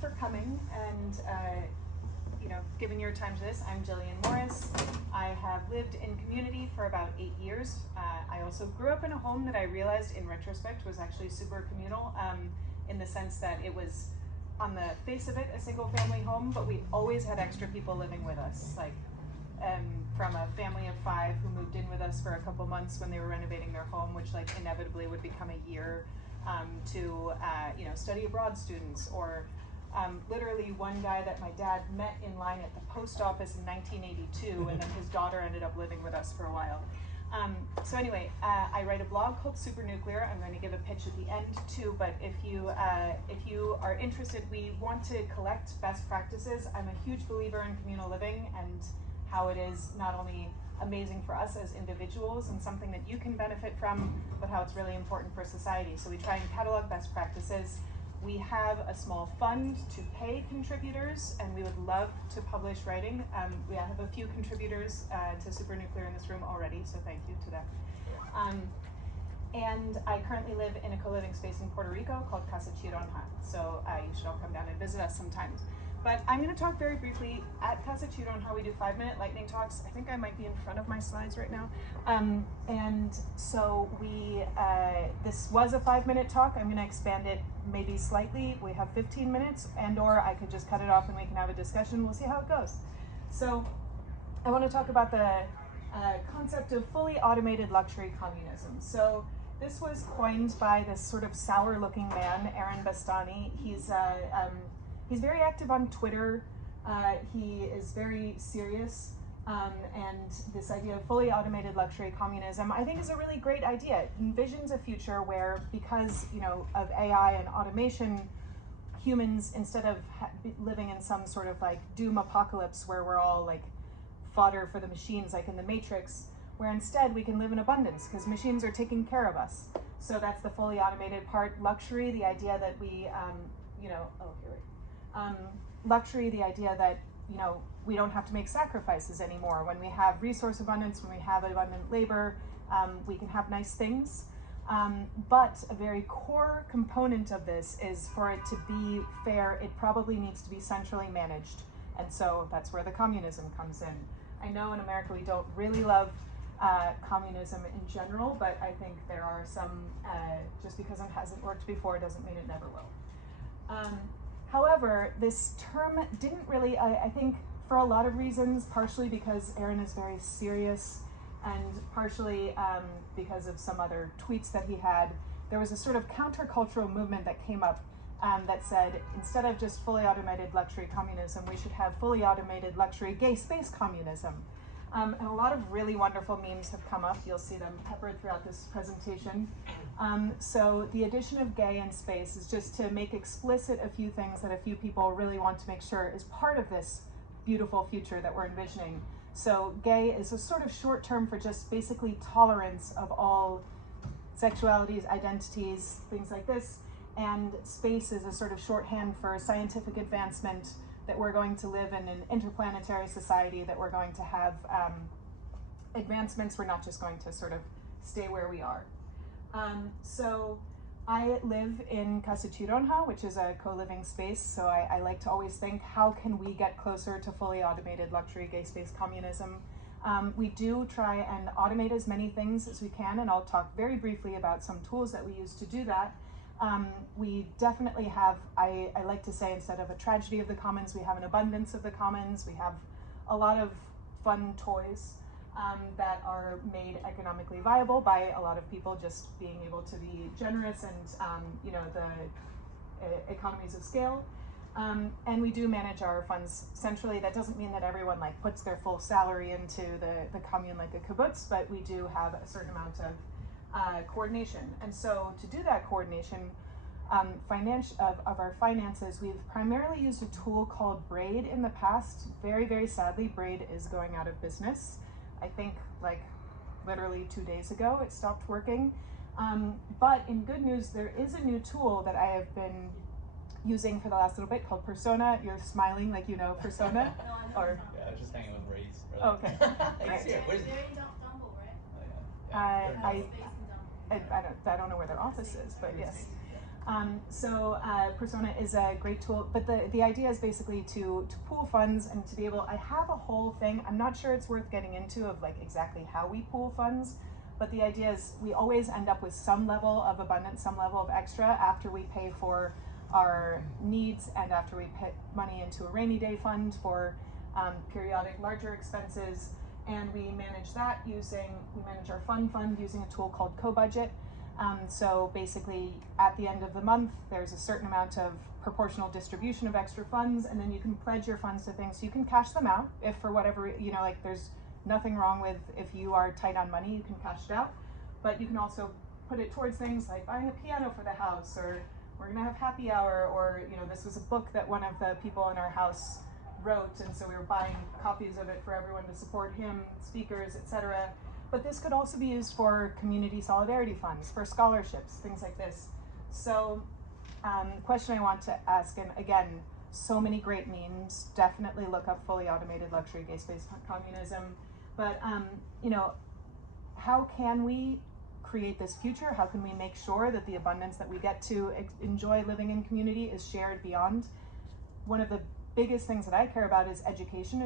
for coming and giving your time to this. I'm Gillian Morris. I have lived in community for about 8 years. I also grew up in a home that I realized in retrospect was actually super communal, in the sense that it was, on the face of it, a single family home, but we always had extra people living with us, like from a family of 5 who moved in with us for a couple months when they were renovating their home, which like inevitably would become a year, to study abroad students, or literally one guy that my dad met in line at the post office in 1982, and then his daughter ended up living with us for a while. So anyway, I write a blog called Supernuclear. I'm going to give a pitch at the end too, but if you are interested, we want to collect best practices. I'm a huge believer in communal living and how it is not only amazing for us as individuals and something that you can benefit from, but how it's really important for society. So we try and catalog best practices. We have a small fund to pay contributors, and we would love to publish writing. We have a few contributors to Supernuclear in this room already, so thank you to them. And I currently live in a co-living space in Puerto Rico called Casa Chironja, so you should all come down and visit us sometimes. But I'm going to talk very briefly. At Casa Chironja, we do 5-minute lightning talks. I think I might be in front of my slides right now. And so this was a 5-minute talk. I'm going to expand it maybe slightly. We have 15 minutes, or I could just cut it off and we can have a discussion. We'll see how it goes. So I want to talk about the concept of fully automated luxury communism. So this was coined by this sort of sour-looking man, Aaron Bastani. He's very active on Twitter. He is very serious, and this idea of fully automated luxury communism, I think, is a really great idea. It envisions a future where, because of AI and automation, humans, instead of living in some sort of like doom apocalypse where we're all like fodder for the machines, like in the Matrix, where instead we can live in abundance because machines are taking care of us. So that's the fully automated part. Luxury, the idea that we, luxury, the idea that we don't have to make sacrifices anymore. When we have resource abundance, when we have abundant labor, we can have nice things. But a very core component of this is, for it to be fair, it probably needs to be centrally managed. And so that's where the communism comes in. I know in America we don't really love communism in general, but I think there are some, just because it hasn't worked before doesn't mean it never will. However, this term didn't really, I think for a lot of reasons, partially because Aaron is very serious, and partially because of some other tweets that he had, there was a sort of countercultural movement that came up that said, instead of just fully automated luxury communism, we should have fully automated luxury gay space communism. And a lot of really wonderful memes have come up. You'll see them peppered throughout this presentation. So the addition of gay in space is just to make explicit a few things that a few people really want to make sure is part of this beautiful future that we're envisioning. So gay is a sort of short term for just basically tolerance of all sexualities, identities, things like this. And space is a sort of shorthand for scientific advancement, that we're going to live in an interplanetary society, that we're going to have advancements. We're not just going to sort of stay where we are. So I live in Casa Chironja, which is a co-living space. So I like to always think, how can we get closer to fully automated luxury gay space communism? We do try and automate as many things as we can, and I'll talk very briefly about some tools that we use to do that. We definitely have, I like to say, instead of a tragedy of the commons, we have an abundance of the commons. We have a lot of fun toys that are made economically viable by a lot of people just being able to be generous and, the economies of scale. And we do manage our funds centrally. That doesn't mean that everyone puts their full salary into the commune like a kibbutz, but we do have a certain amount of coordination. And so to do that coordination of our finances, we've primarily used a tool called Braid in the past. Very, very sadly, Braid is going out of business. I think literally 2 days ago it stopped working. But in good news, there is a new tool that I have been using for the last little bit called Persona. You're smiling like you know Persona. No, or yeah, I was just hanging with Reese. Okay. Right. They're in Dumble, right? I don't know where their office is, but yes. Persona is a great tool, but the idea is basically to pool funds and to be able, I have a whole thing, I'm not sure it's worth getting into of like exactly how we pool funds, but the idea is we always end up with some level of abundance, some level of extra after we pay for our needs and after we put money into a rainy day fund for periodic larger expenses. And we manage that we manage our fund using a tool called co-budget. So basically at the end of the month, there's a certain amount of proportional distribution of extra funds, and then you can pledge your funds to things. So you can cash them out if for whatever, like there's nothing wrong with if you are tight on money, you can cash it out, but you can also put it towards things like buying a piano for the house, or we're gonna have happy hour, or this was a book that one of the people in our house wrote, and so we were buying copies of it for everyone to support him, speakers, etc. But this could also be used for community solidarity funds, for scholarships, things like this. So question I want to ask, and again, so many great memes, definitely look up fully automated luxury space communism, but how can we create this future? How can we make sure that the abundance that we get to enjoy living in community is shared beyond? One of the biggest things that I care about is education.